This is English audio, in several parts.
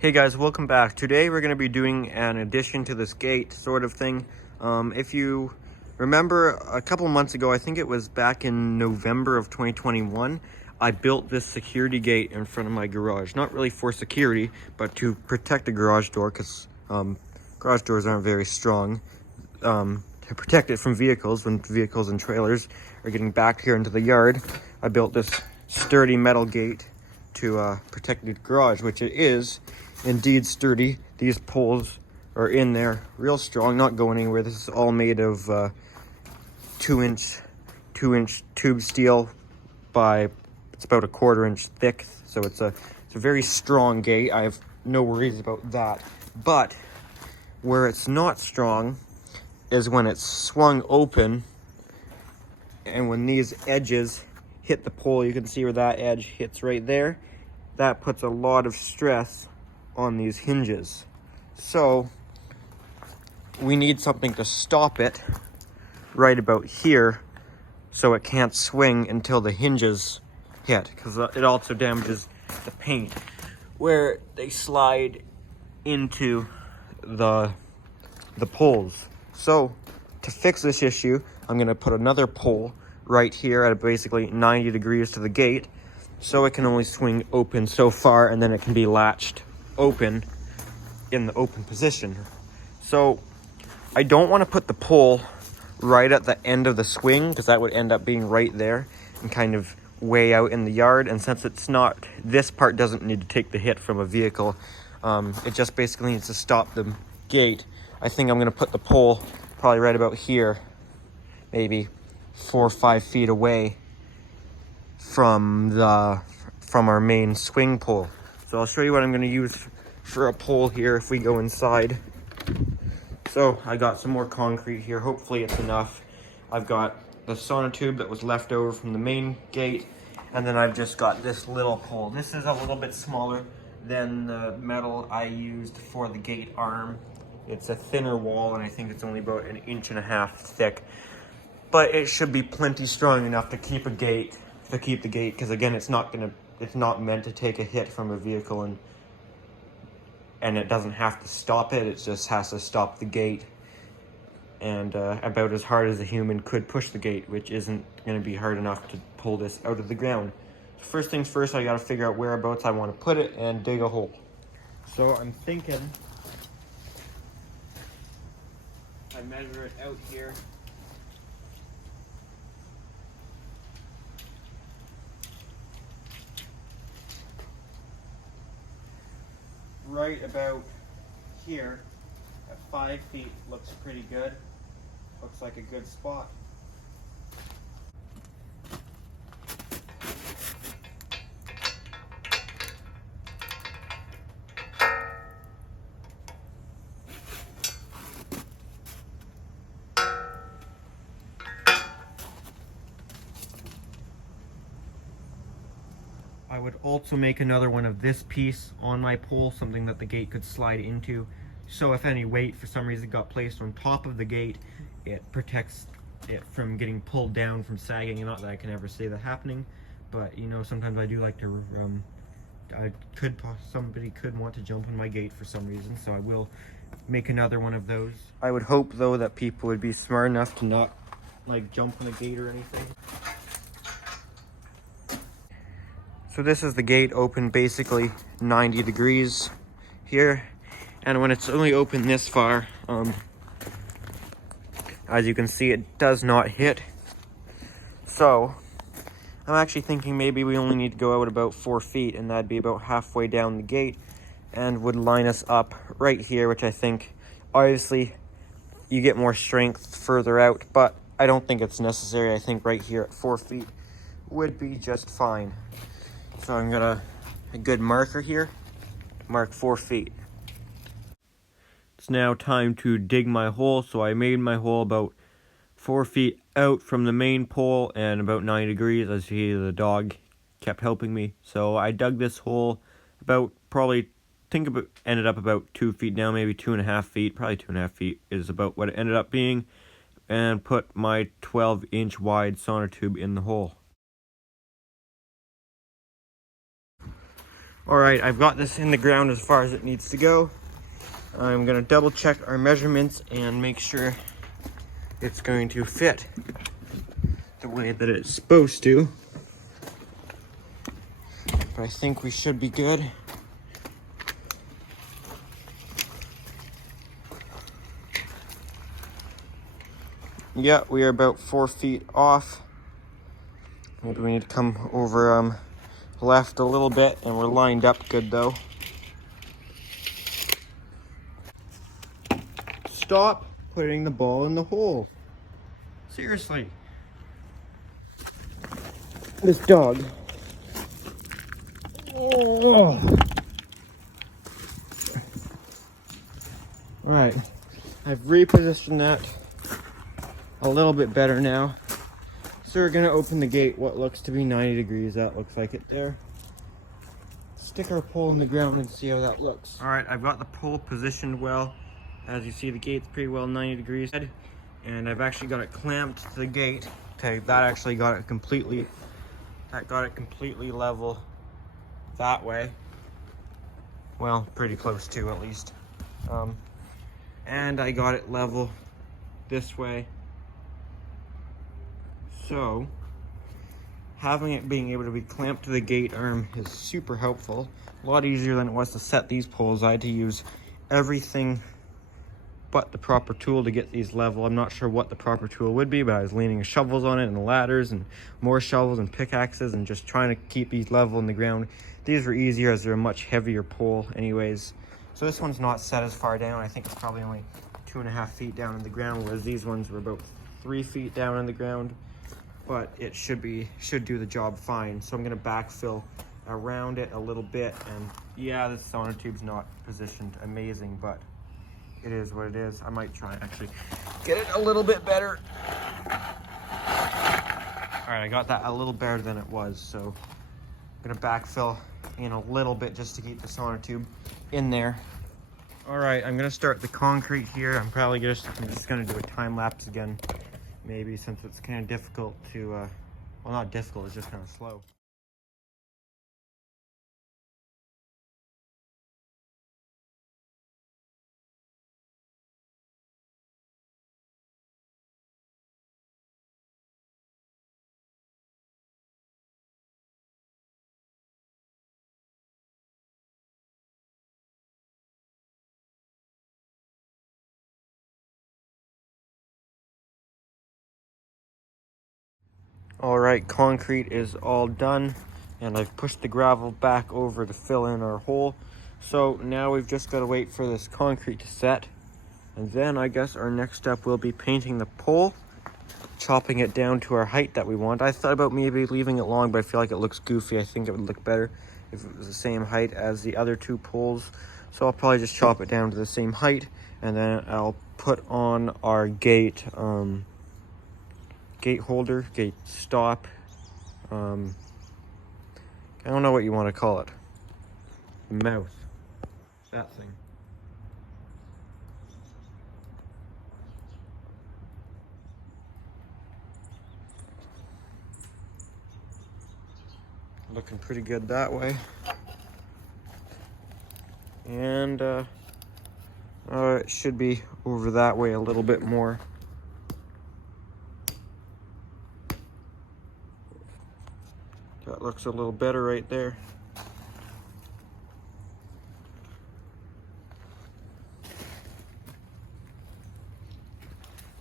Hey guys, welcome back. Today we're going to be doing an addition to this gate sort of thing. If you remember a couple months ago, I think it was back in November of 2021, I built this security gate in front of my garage. Not really for security, but to protect the garage door because garage doors aren't very strong. To protect it from vehicles when vehicles and trailers are getting back here into the yard, I built this sturdy metal gate to protect the garage, which it is indeed sturdy. These poles are in there real strong, not going anywhere. This is all made of 2-inch tube steel by, it's about a 1/4 inch thick, so it's a very strong gate. I have no worries about that. But where it's not strong is when it's swung open and when these edges hit the pole. You can see where that edge hits right there. That puts a lot of stress on these hinges. So we need something to stop it right about here so it can't swing until the hinges hit, because it also damages the paint where they slide into the poles. So to fix this issue, I'm going to put another pole right here at basically 90 degrees to the gate, so it can only swing open so far, and then it can be latched open in the open position. So I don't want to put the pole right at the end of the swing, because that would end up being right there and kind of way out in the yard. And since it's not, this part doesn't need to take the hit from a vehicle, it just basically needs to stop the gate. I think I'm going to put the pole probably right about here, maybe 4 or 5 feet away from our main swing pole. So I'll show you what I'm going to use for a pole here if we go inside. So I got some more concrete here. Hopefully it's enough. I've got the sonotube that was left over from the main gate, and then I've just got this little pole. This is a little bit smaller than the metal I used for the gate arm. It's a thinner wall, and I think it's only about 1.5 inches thick. But it should be plenty strong enough to keep the gate, because again, it's not meant to take a hit from a vehicle, and it doesn't have to stop it. It just has to stop the gate, and about as hard as a human could push the gate, which isn't going to be hard enough to pull this out of the ground. So first things first, I got to figure out whereabouts I want to put it and dig a hole. So I'm thinking I measure it out here. Right about here at 5 feet looks pretty good. Looks like a good spot. I would also make another one of this piece on my pole, something that the gate could slide into. So if any weight for some reason got placed on top of the gate, it protects it from getting pulled down, from sagging. Not that I can ever see that happening, but you know, sometimes I do like to, somebody could want to jump on my gate for some reason, so I will make another one of those. I would hope though that people would be smart enough to not like jump on a gate or anything. So this is the gate open basically 90 degrees here, and when it's only open this far, as you can see, it does not hit. So I'm actually thinking maybe we only need to go out about 4 feet, and that'd be about halfway down the gate, and would line us up right here, which I think, obviously you get more strength further out, but I don't think it's necessary. I think right here at 4 feet would be just fine. So I'm gonna, a good marker here, mark 4 feet. It's now time to dig my hole. So I made my hole about 4 feet out from the main pole and about 90 degrees. As you see, the dog kept helping me. So I dug this hole about ended up about 2 feet down, maybe 2.5 feet, probably 2.5 feet is about what it ended up being, and put my 12-inch wide sonotube in the hole. All right, I've got this in the ground as far as it needs to go. I'm gonna double check our measurements and make sure it's going to fit the way that it's supposed to. But I think we should be good. Yeah, we are about 4 feet off. Maybe we need to come over left a little bit, and we're lined up good though. Stop putting the ball in the hole. Seriously. This dog. Oh. Alright, I've repositioned that a little bit better now. So we're gonna open the gate what looks to be 90 degrees. That looks like it there. Stick our pole in the ground and see how that looks. All right, I've got the pole positioned well. As you see, the gate's pretty well 90 degrees. And I've actually got it clamped to the gate. Okay, that actually got it completely, level that way. Well, pretty close to at least. And I got it level this way. So, having it being able to be clamped to the gate arm is super helpful. A lot easier than it was to set these poles. I had to use everything but the proper tool to get these level. I'm not sure what the proper tool would be, but I was leaning shovels on it and ladders and more shovels and pickaxes and just trying to keep these level in the ground. These were easier as they're a much heavier pole anyways. So this one's not set as far down. I think it's probably only 2.5 feet down in the ground, whereas these ones were about 3 feet down in the ground. But it should do the job fine. So I'm gonna backfill around it a little bit, and yeah, this sonotube's not positioned amazing, but it is what it is. I might try and actually get it a little bit better. All right, I got that a little better than it was, so I'm gonna backfill in a little bit just to keep the sonotube in there. All right, I'm gonna start the concrete here. I'm just gonna do a time lapse again. Maybe, since it's kind of difficult to, well, not difficult, it's just kind of slow. All right, concrete is all done, and I've pushed the gravel back over to fill in our hole. So now we've just got to wait for this concrete to set, and then I guess our next step will be painting the pole, chopping it down to our height that we want. I thought about maybe leaving it long, but I feel like it looks goofy. I think it would look better if it was the same height as the other two poles. So I'll probably just chop it down to the same height, and then I'll put on our gate holder, gate stop. I don't know what you want to call it. Mouth. That thing. Looking pretty good that way. And it should be over that way a little bit more. That looks a little better right there.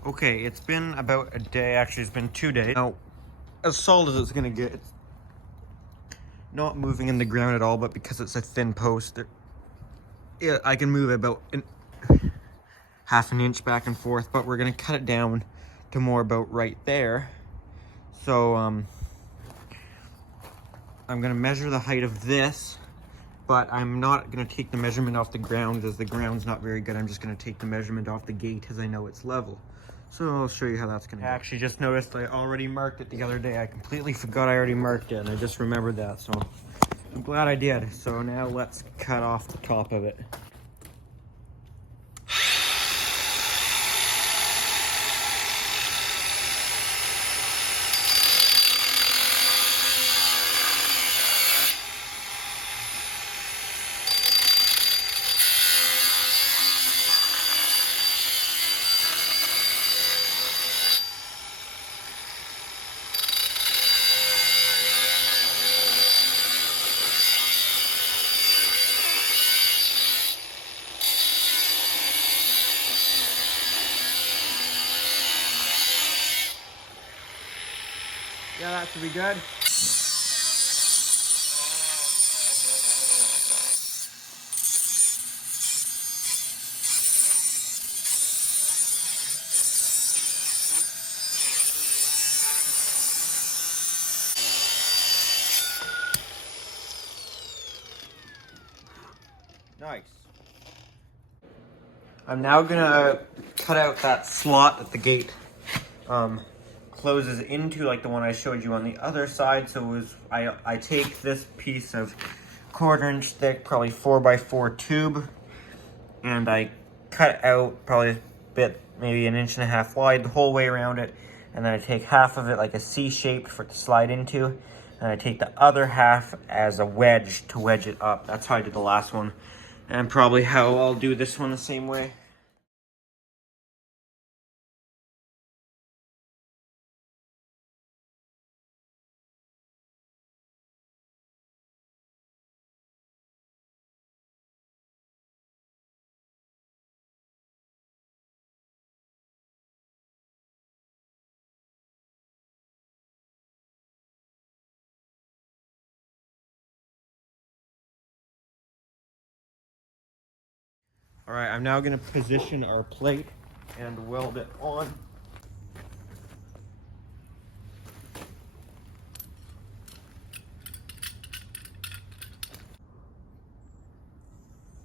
Okay, it's been about a day. Actually, it's been 2 days. Now, as solid as it's gonna get, it's not moving in the ground at all, but because it's a thin post, I can move about half an inch back and forth, but we're gonna cut it down to more about right there. So, I'm gonna measure the height of this, but I'm not gonna take the measurement off the ground as the ground's not very good. I'm just gonna take the measurement off the gate as I know it's level. So I'll show you how that's gonna go. I actually just noticed I already marked it the other day. I completely forgot I already marked it, and I just remembered that, so I'm glad I did. So now let's cut off the top of it. Yeah, that should be good. Nice. I'm now gonna cut out that slot that the gate closes into, like the one I showed you on the other side. So it was, I take this piece of 1/4 inch thick, probably 4x4 tube, and I cut out probably a bit, maybe 1.5 inches wide the whole way around it. And then I take half of it like a C shape for it to slide into. And I take the other half as a wedge to wedge it up. That's how I did the last one. And probably how I'll do this one the same way. All right, I'm now gonna position our plate and weld it on.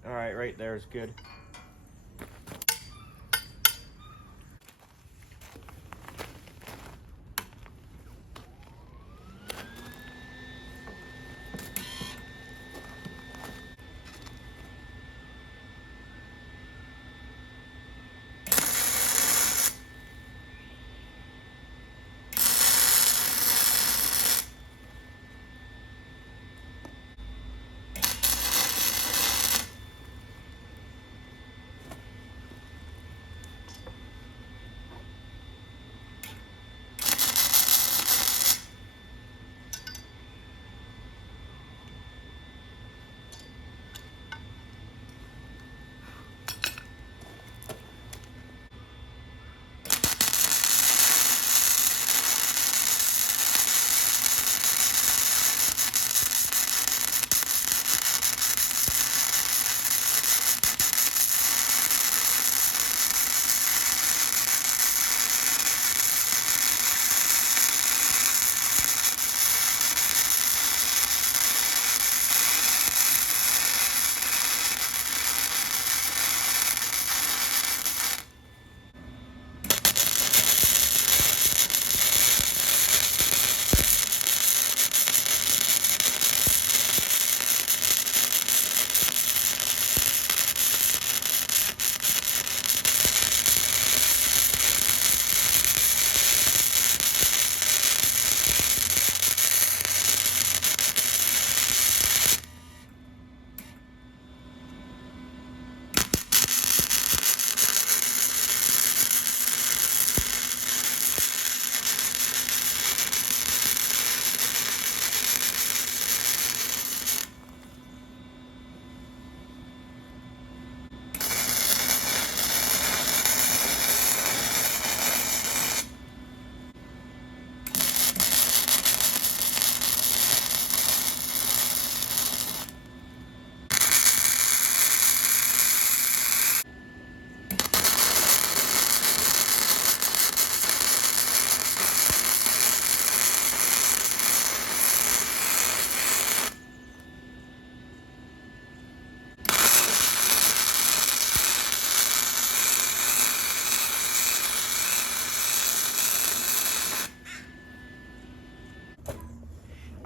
All right there is good.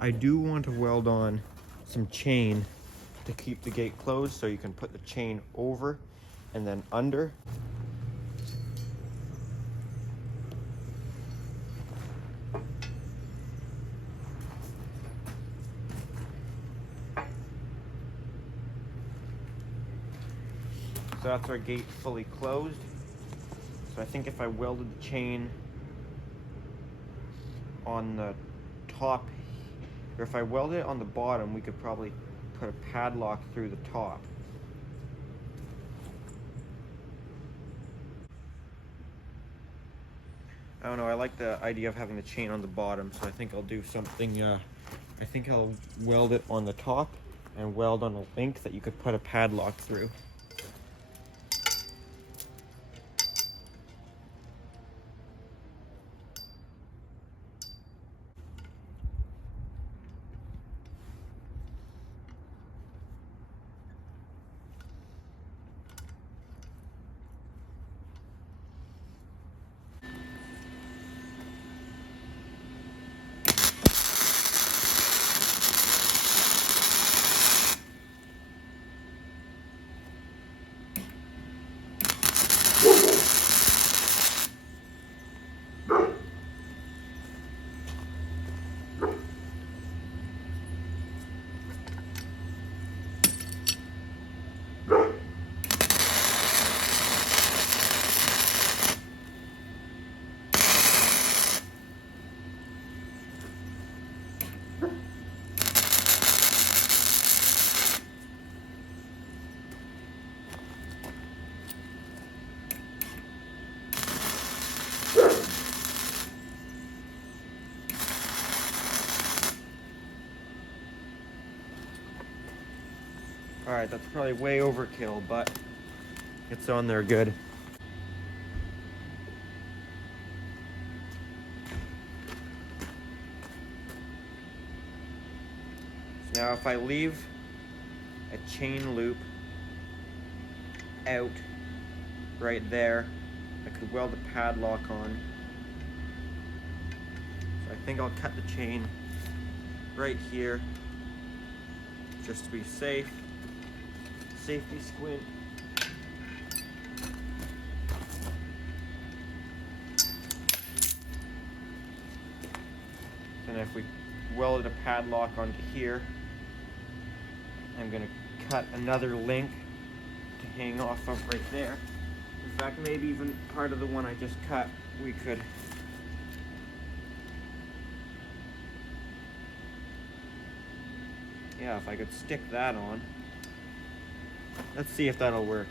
I do want to weld on some chain to keep the gate closed, so you can put the chain over and then under. So that's our gate fully closed. So I think if I welded the chain on the top, or if I weld it on the bottom, we could probably put a padlock through the top. I don't know, I like the idea of having the chain on the bottom, so I think I'll do something, I think I'll weld it on the top and weld on a link that you could put a padlock through. Alright, that's probably way overkill, but it's on there good. Now if I leave a chain loop out right there, I could weld a padlock on. So I think I'll cut the chain right here just to be safe. Safety squint. And if we welded a padlock onto here, I'm going to cut another link to hang off of right there. In fact, maybe even part of the one I just cut, we could if I could stick that on. Let's see if that'll work.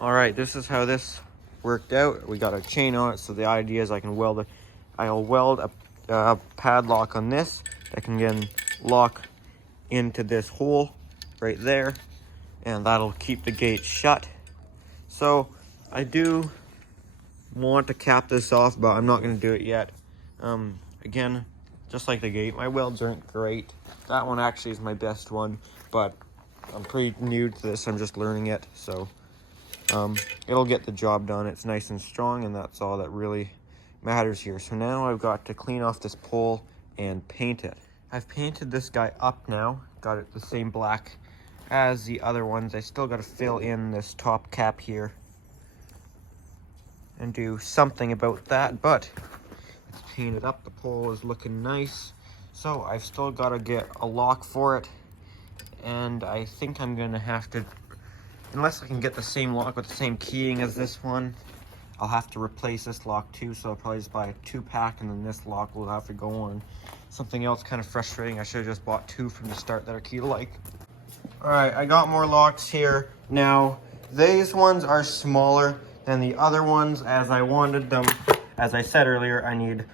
Alright, this is how this worked out. We got a chain on it, so the idea is I'll weld a padlock on this that can again lock into this hole right there, and that'll keep the gate shut. So I do want to cap this off, but I'm not going to do it yet. Again, just like the gate, my welds aren't great. That one actually is my best one, but I'm pretty new to this. I'm just learning it, so it'll get the job done. It's nice and strong, and that's all that really matters here. So now I've got to clean off this pole and paint it. I've painted this guy up now, got it the same black as the other ones. I still got to fill in this top cap here and do something about that, but it's painted up. The pole is looking nice, so I've still got to get a lock for it, and I think I'm gonna have to, unless I can get the same lock with the same keying as this one, I'll have to replace this lock too. So I'll probably just buy a 2-pack, and then this lock will have to go on. Something else kind of frustrating, I should have just bought 2 from the start that are key-alike. Alright, I got more locks here. Now, these ones are smaller than the other ones, as I wanted them. As I said earlier, I need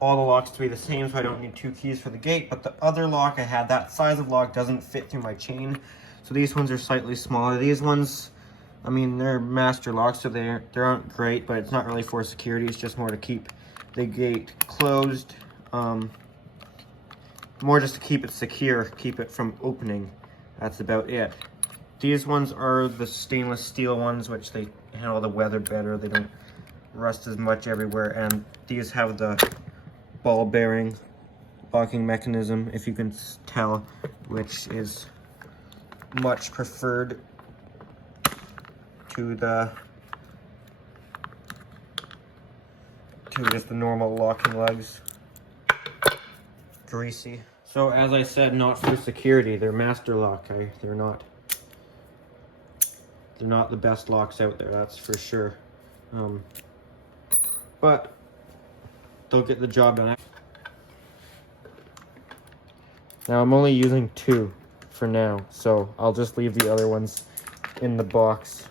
all the locks to be the same, so I don't need 2 keys for the gate. But the other lock I had, that size of lock doesn't fit through my chain. So these ones are slightly smaller. These ones, I mean, they're master locks, so they aren't great, but it's not really for security. It's just more to keep the gate closed. More just to keep it secure, keep it from opening. That's about it. These ones are the stainless steel ones, which they handle the weather better. They don't rust as much everywhere. And these have the ball bearing locking mechanism, if you can tell, which is much preferred to just the normal locking lugs. Greasy. So as I said, not for security. They're master lock. They're not the best locks out there, that's for sure. But they'll get the job done. Now I'm only using 2 for now, so I'll just leave the other ones in the box.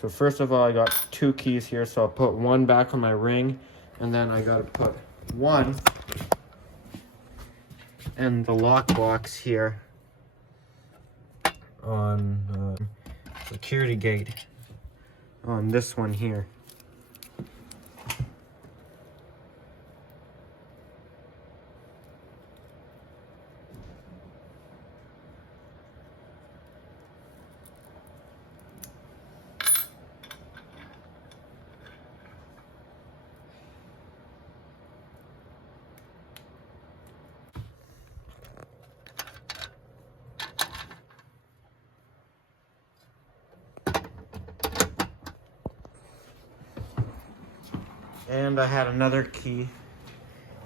So first of all, I got 2 keys here, so I'll put 1 back on my ring, and then I gotta put 1 in the lock box here on security gate on this one here. And I had another key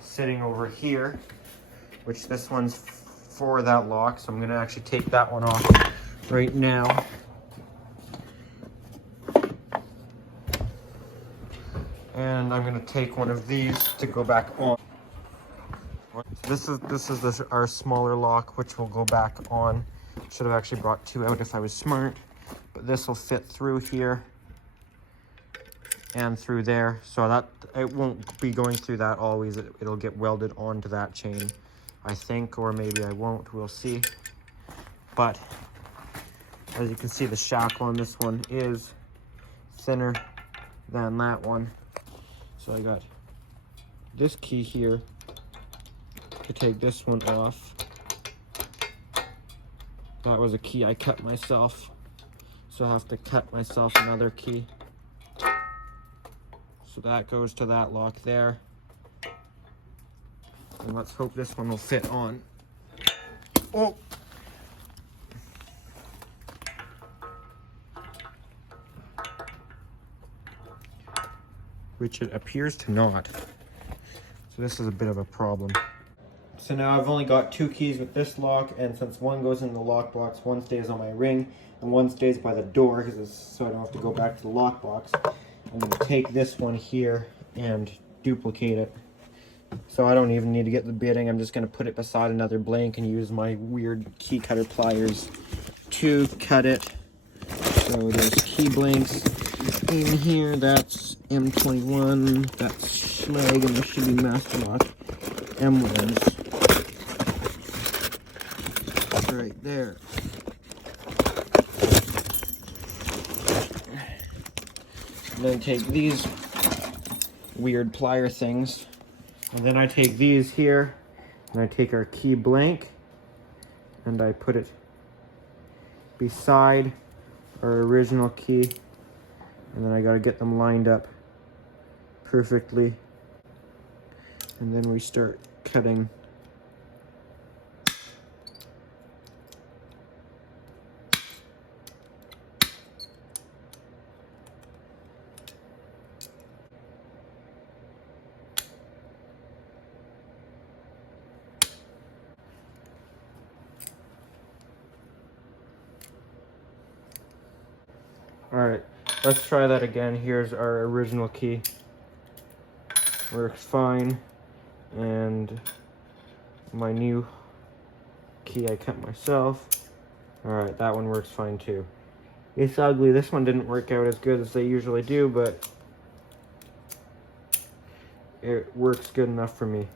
sitting over here, which this one's for that lock, so I'm gonna actually take that one off right now. And I'm gonna take one of these to go back on. This is our smaller lock, which will go back on. Should have actually brought 2 out if I was smart, but this will fit through here and through there, so that it won't be going through that always. It'll get welded onto that chain, I think, or maybe I won't, we'll see. But as you can see, the shackle on this one is thinner than that one. So I got this key here to take this one off. That was a key I cut myself, so I have to cut myself another key. So that goes to that lock there. And let's hope this one will fit on. Oh! Which it appears to not. So this is a bit of a problem. So now I've only got 2 keys with this lock, and since 1 goes in the lock box, 1 stays on my ring, and 1 stays by the door, so I don't have to go back to the lock box. I'm going to take this one here and duplicate it. So I don't even need to get the bitting. I'm just going to put it beside another blank and use my weird key cutter pliers to cut it. So there's key blanks in here. That's M21. That's Schlag, and there should be Master Lock emblems right there. And then take these weird plier things, and then I take these here, and I take our key blank, and I put it beside our original key, and then I gotta get them lined up perfectly, and then we start cutting. All right, let's try that again. Here's our original key. works fine. And my new key I kept myself. Alright, that one works fine too. It's ugly. This one didn't work out as good as they usually do, but it works good enough for me.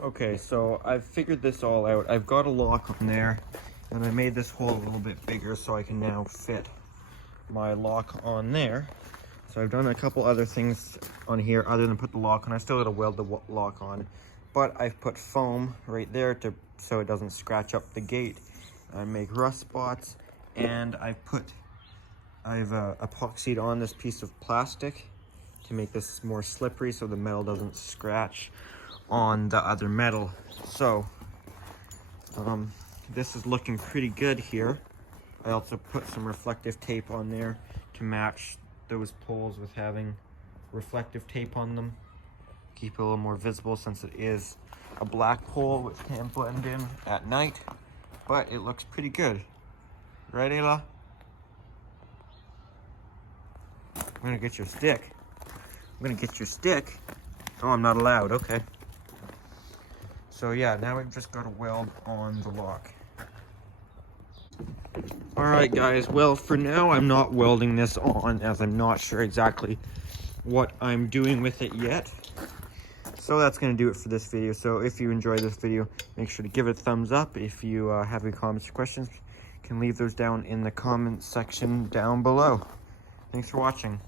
Okay, so I've figured this all out. I've got a lock on there, and I made this hole a little bit bigger so I can now fit my lock on there. So I've done a couple other things on here other than put the lock on. I still gotta weld the lock on, but I've put foam right there so it doesn't scratch up the gate and make rust spots. And I've epoxied on this piece of plastic to make this more slippery so the metal doesn't scratch on the other metal. So this is looking pretty good here. I also put some reflective tape on there to match those poles with having reflective tape on them. Keep it a little more visible since it is a black pole which can blend in at night, but it looks pretty good. Right, Ayla? I'm gonna get your stick. I'm gonna get your stick. Oh, I'm not allowed, okay. So yeah, now we've just got to weld on the lock. Alright guys, well for now I'm not welding this on as I'm not sure exactly what I'm doing with it yet. So that's going to do it for this video. So if you enjoyed this video, make sure to give it a thumbs up. If you have any comments or questions, you can leave those down in the comment section down below. Thanks for watching.